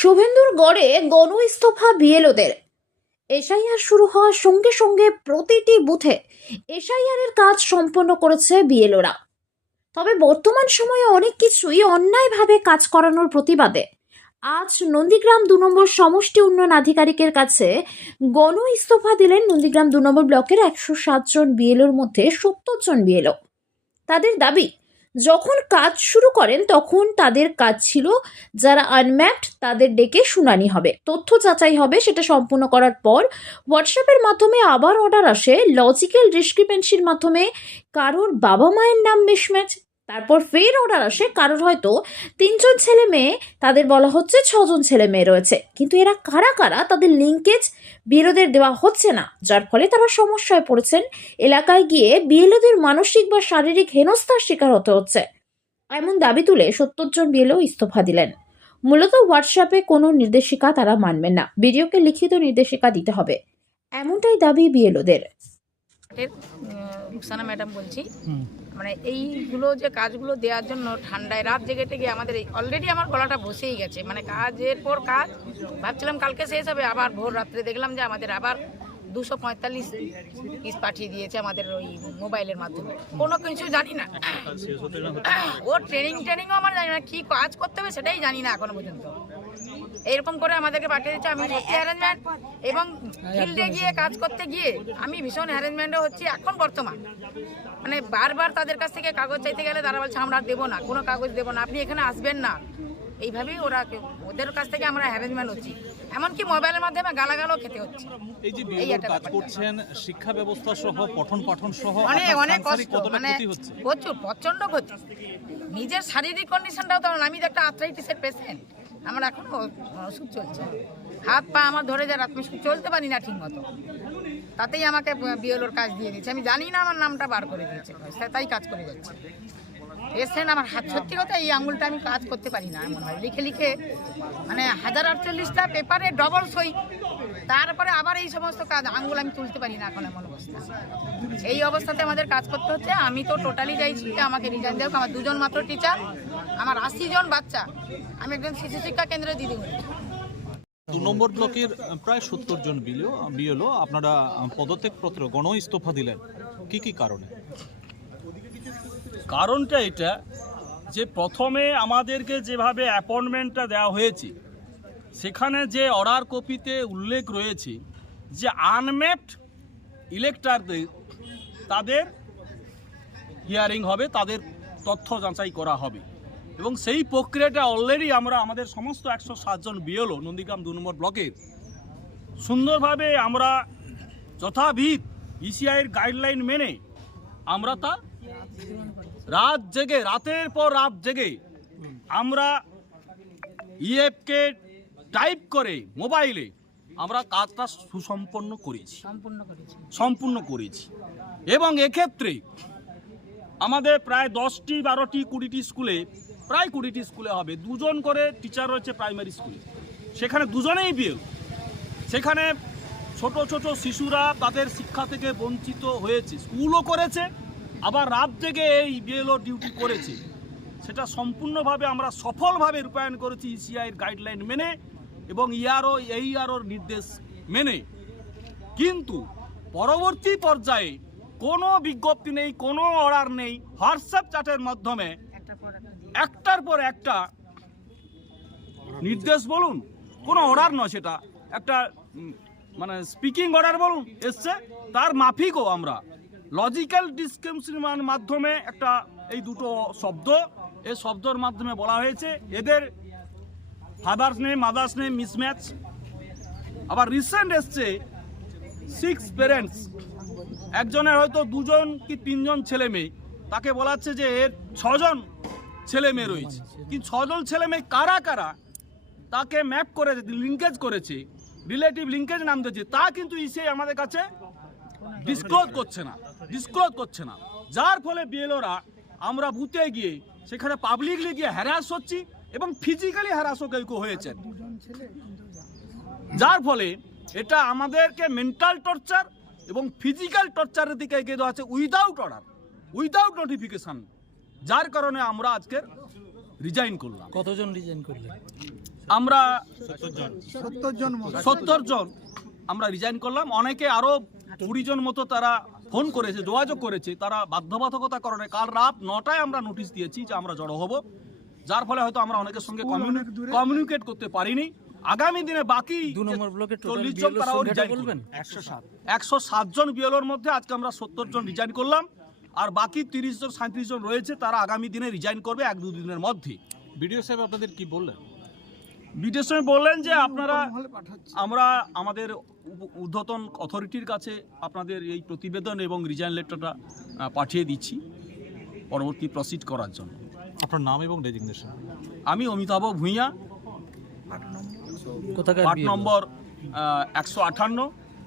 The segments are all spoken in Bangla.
শুভেন্দুর গড়ে গণ ইস্তফা বিএলওদের। এসআইআর শুরু হওয়ার সঙ্গে সঙ্গে প্রতিটি বুথে এসআইআর এর কাজ সম্পন্ন করেছে বিএলওরা। তবে বর্তমান সময়ে অনেক কিছুই অন্যায়ভাবে কাজ করানোর প্রতিবাদে আজ নন্দীগ্রাম ২ নম্বর সমষ্টি উন্নয়ন আধিকারিকের কাছে গণ ইস্তফা দিলেন নন্দীগ্রাম ২ নম্বর ব্লকের ১০৭ জন বিএলওর মধ্যে ৭০ জন বিএলও। তাদের দাবি, যখন কাজ শুরু করেন তখন তাদের কাজ ছিল যারা আনম্যাপড তাদের ডেকে শুনানি হবে, তথ্য যাচাই হবে। সেটা সম্পূর্ণ করার পর হোয়াটসঅ্যাপের মাধ্যমে আবার অর্ডার আসে, লজিক্যাল ডিসক্রিপেন্সির মাধ্যমে কারোর বাবা মায়ের নাম মিসম্যাচ। তারপর ফের অর্ডার আসে, কারোর হয়তো ৩ জন ছেলে মেয়ে, তাদের বলা হচ্ছে ৬ জন ছেলে মেয়ে রয়েছে, কিন্তু এরা কারা কারা তাদের লিঙ্কেজ বিএলওদের দেওয়া হচ্ছে না, যার ফলে তারা সমস্যায় পড়েছেন। এলাকায় গিয়ে বিএলওদের মানসিক বা শারীরিক হেনস্থার শিকার হতে হচ্ছে, এমন দাবি তুলে ৭০ জন বিএলও ইস্তফা দিলেন। মূলত হোয়াটসঅ্যাপে কোনো নির্দেশিকা তারা মানবেন না, বিডিওকে লিখিত নির্দেশিকা দিতে হবে, এমনটাই দাবি বিএলওদের। রুকসানা ম্যাডাম বলছি। মানে এইগুলো যে কাজগুলো দেওয়ার জন্য ঠান্ডায় রাত জেগে টেগে আমাদের অলরেডি আমার গলাটা বসেই গেছে। মানে কাজের পর কাজ, ভাবছিলাম কালকে শেষ হবে, আবার ভোর রাত্রে দেখলাম যে আমাদের আবার 245 পিস পাঠিয়ে দিয়েছে আমাদের ওই মোবাইলের মাধ্যমে। কোনো কিছু জানি না, ও ট্রেনিংও আমার জানি না, কী কাজ করতে হবে সেটাই জানি না এখনো পর্যন্ত। এরকম করে আমাদেরকে পাঠিয়ে দিচ্ছে। আমি সত্যি হ্যারাসমেন্ট, এবং ফিল্ডে গিয়ে কাজ করতে গিয়ে আমি ভীষণ হ্যারাসমেন্টও হচ্ছি এখন বর্তমান। মানে বারবার তাদের কাছ থেকে কাগজ চাইতে গেলে তারা বলছে আমরা দেবো না, কোনো কাগজ দেবো না, আপনি এখানে আসবেন না। এইভাবেই ওদের কাছ থেকে আমরা হ্যারাসমেন্ট হচ্ছি, এমনকি মোবাইলের মাধ্যমে গালাগালও খেতে হচ্ছে। এই যে বিএলওর কাজ করছেন, শিক্ষা ব্যবস্থা সহ পঠন পাঠন সহ অনেক কষ্ট, মানে প্রচুর প্রচন্ড ক্ষতি। নিজের শারীরিক কন্ডিশনটাও তেমন, আমি তো একটা আর্থ্রাইটিসের পেশেন্ট, আমার এখনো ওষুধ চলছে, হাত পা আমার ধরে যায়, রাত আমি চলতে পারি না ঠিক মতো। তাতেই আমাকে বিএলওর কাজ দিয়ে দিচ্ছে, আমি জানি না, আমার নামটা বার করে দিয়েছে, তাই কাজ করে যাচ্ছে। পেশেন্ট আমার হাত, সত্যি কথা এই আঙুলটা আমি কাজ করতে পারি না, এমন হয় লিখে লিখে, মানে 1048টা পেপারে ডবল সই, তারপরে আবার এই সমস্ত কাজ, আঙুল আমি তুলতে পারি না এখন, এমন অবস্থা। এই অবস্থাতে আমাদের কাজ করতে হচ্ছে। আমি তো টোটালি চাইছি যে আমাকে রিজাইন দেওয়া। আমার 2 জন মাত্র টিচার, আমার 80 জন বাচ্চা, আমি একজন শিশু শিক্ষা কেন্দ্রে দিদিমণি। 2 নম্বর ব্লকের প্রায় ৭০ জন বিএলও আপনারা পদত্যাগপত্র গণ ইস্তফা দিলেন, কি কারণে? কারণটা এটা যে প্রথমে আমাদেরকে যেভাবে অ্যাপয়েন্টমেন্টটা দেওয়া হয়েছে, সেখানে যে অর্ডার কপিতে উল্লেখ রয়েছে যে আনম্যাপড ইলেক্টরদের তাদের হিয়ারিং হবে, তাদের তথ্য যাচাই করা হবে, এবং সেই প্রক্রিয়াটা অলরেডি আমরা আমাদের সমস্ত ১০৭ জন বিএলও নন্দীগ্রাম 2 নম্বর ব্লকের সুন্দরভাবে আমরা যথাবিধ ইসিআইয়ের গাইডলাইন মেনে আমরা তা রাত জেগে, রাতের পর রাত জেগে আমরা ইএফকে টাইপ করে মোবাইলে আমরা কাজটা সম্পূর্ণ করেছি। এবং এক্ষেত্রে আমাদের প্রায় 10টি 12টি 20টি স্কুলে, প্রায় 20টি স্কুলে হবে 2 জন করে টিচার রয়েছে প্রাইমারি স্কুলে, সেখানে 2 জনেই বিএল। সেখানে ছোট ছোট শিশুরা তাদের শিক্ষা থেকে বঞ্চিত হয়েছে, স্কুলও করেছে, আবার রাত জেগে এই বিএলও ডিউটি করেছে। সেটা সম্পূর্ণভাবে আমরা সফলভাবে রূপায়ণ করেছি ইসিআইয়ের গাইডলাইন মেনে এবং এইআরওর নির্দেশ মেনে। কিন্তু পরবর্তী পর্যায়ে কোনো বিজ্ঞপ্তি নেই, কোনো অর্ডার নেই, হোয়াটসঅ্যাপ চ্যাটের মাধ্যমে একটার পর একটা নির্দেশ বলুন, কোনো অর্ডার নয়, সেটা একটা মানে স্পিকিং অর্ডার বলুন এসছে, তার মাফিকও আমরা লজিক্যাল ডিসক্রিপশনের মাধ্যমে একটা এই দুটো শব্দ, এই শব্দের মাধ্যমে বলা হয়েছে এদের father's name mother's name mismatch. আবার রিসেন্ট এসছে 6 প্যারেন্টস, একজনের হয়তো 2 জন কি 3 জন ছেলে মেয়ে, তাকে বলাচ্ছে যে এর 6 জন ছেলে মেয়ে রয়েছে, কিন্তু 6 জন ছেলে মেয়ে কারা কারা তাকে ম্যাপ করে লিঙ্কেজ করেছে, রিলেটিভ লিঙ্কেজ নাম দিয়েছে, তা কিন্তু ইসিআই আমাদের কাছে ডিসক্লোজ করছে না, যার ফলে বিএলওরা আমরা বুথে গিয়ে সেখানে পাবলিকলি গিয়ে হ্যারাস হচ্ছি এবং ফিজিক্যালি হ্যারাসও কেউ হয়েছে, যার ফলে এটা আমাদেরকে মেন্টাল টর্চার এবং ফিজিক্যাল টর্চারের দিকে এগিয়ে দেওয়া হচ্ছে উইদাউট অর্ডার, উইদাউট নোটিফিকেশন, যার কারণে আমরা আজকের রিজাইন করলাম। কতজন রিজাইন করলেন? আমরা 70 জন আমরা রিজাইন করলাম। অনেকে আরও 20 জন মতো তারা ফোন করেছে, যোগাযোগ করেছে। তারা বাধ্যবাধকতার কারণে কাল রাত 9টায় আমরা নোটিশ দিয়েছি যে আমরা জড়ো হব, যার ফলে হয়তো আমরা অনেকের সঙ্গে কমিউনিকেট করতে পারিনি। আগামী দিনে বাকি 40 জন তারাও রিজাইন করবেন। 107 জন বিএলওর মধ্যে আজকে আমরা 70 জন রিজাইন করলাম, আর বাকি 30 জন 37 জন রয়েছে, তারা আগামী দিনে রিজাইন করবে 1-2 দিনের মধ্যে। বিডিও সাহেব আপনাদের কি বললেন? বিডিও সাহেব বললেন যে আমরা আমাদের ঊর্ধ্বতন অথরিটির কাছে আপনাদের এই প্রতিবেদন এবং রিজাইন লেটারটা পাঠিয়ে দিচ্ছি পরবর্তী প্রসিড করার জন্য। আপনার নাম এবং ডেজিগনেশন? আমি অমিতাভ ভূঁইয়া, পার্ট নম্বর 158,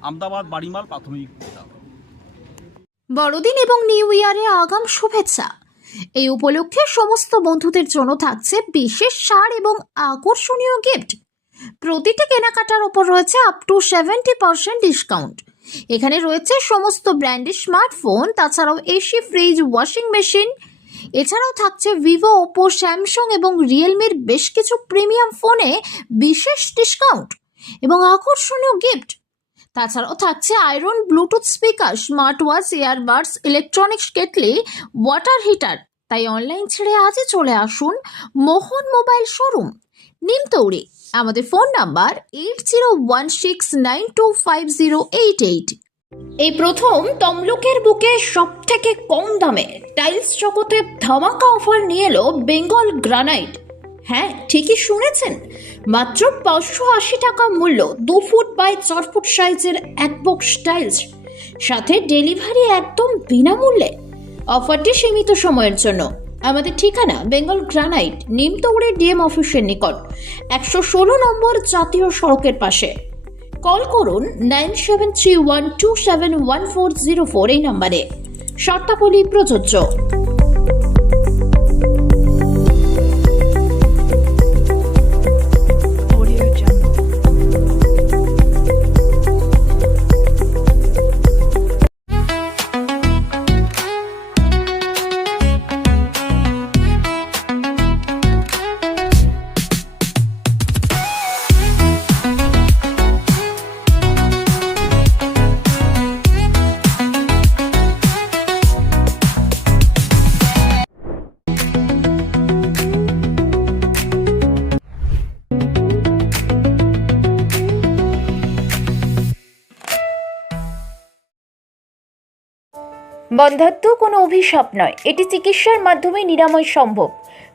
আমদাবাদ বাড়িমাল প্রাথমিক বিদ্যালয়। বড়দিন এবং নিউ ইয়ারে আগাম শুভেচ্ছা। এই উপলক্ষে সমস্ত বন্ধুদের জন্য থাকছে বিশেষ ছাড় এবং আকর্ষণীয় গিফট। প্রতিটি কেনাকাটার উপর রয়েছে আপ টু 70% ডিসকাউন্ট। এখানে রয়েছে সমস্ত ব্র্যান্ডের স্মার্টফোন, তাছাড়াও এসি, ফ্রিজ, ওয়াশিং মেশিন। এছাড়াও থাকছে ভিভো, ওপো, স্যামসাং এবং রিয়েলমির বেশ কিছু প্রিমিয়াম ফোনে বিশেষ ডিসকাউন্ট এবং আকর্ষণীয় গিফট। তাছাড়াও থাকছে iron, Bluetooth speaker, smart watch, earbuds, electronics kettle, water heater. তাই অনলাইন ছেড়ে আজই চলে আসুন মোহন মোবাইল শোরুম, নিমতৌড়ি। আমাদের ফোন নাম্বার 8016925088। এই প্রথম তমলুকের বুকে সব থেকে কম দামে টাইলস জগতে ধামাকা অফার নিয়ে এলো বেঙ্গল গ্রানাইট। হ্যাঁ, ঠিকই শুনেছেন, মাত্র 580 টাকা মূল্য 2 ফুট বাই 4 ফুট সাইজের এক বক্স টাইলস, সাথে ডেলিভারি একদম বিনামূল্যে। অফারটি সীমিত সময়ের জন্য। আমাদের ঠিকানা বেঙ্গল গ্রানাইট, নিমতৌড়ি ডিএম অফিসের নিকট, 116 নম্বর জাতীয় সড়কের পাশে। কল করুন 9731271404 এই নম্বরে। শর্তাবলী প্রযোজ্য। বন্ধ্যাত্ব কোনো অভিশাপ নয়, এটি চিকিৎসার মাধ্যমে নিরাময় সম্ভব।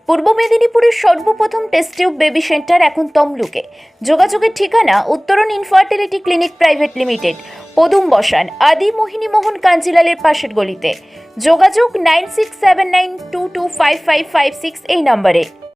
পূর্ব মেদিনীপুরের সর্বপ্রথম টেস্ট টিউব বেবি সেন্টার এখন তমলুকে। যোগাযোগের ঠিকানা উত্তরণ ইনফার্টিলিটি ক্লিনিক প্রাইভেট লিমিটেড, পদুম বসান, আদি মোহিনী মোহন কাঞ্জিলালের পাশের গলিতে। যোগাযোগ 9679225556 এই নম্বরে।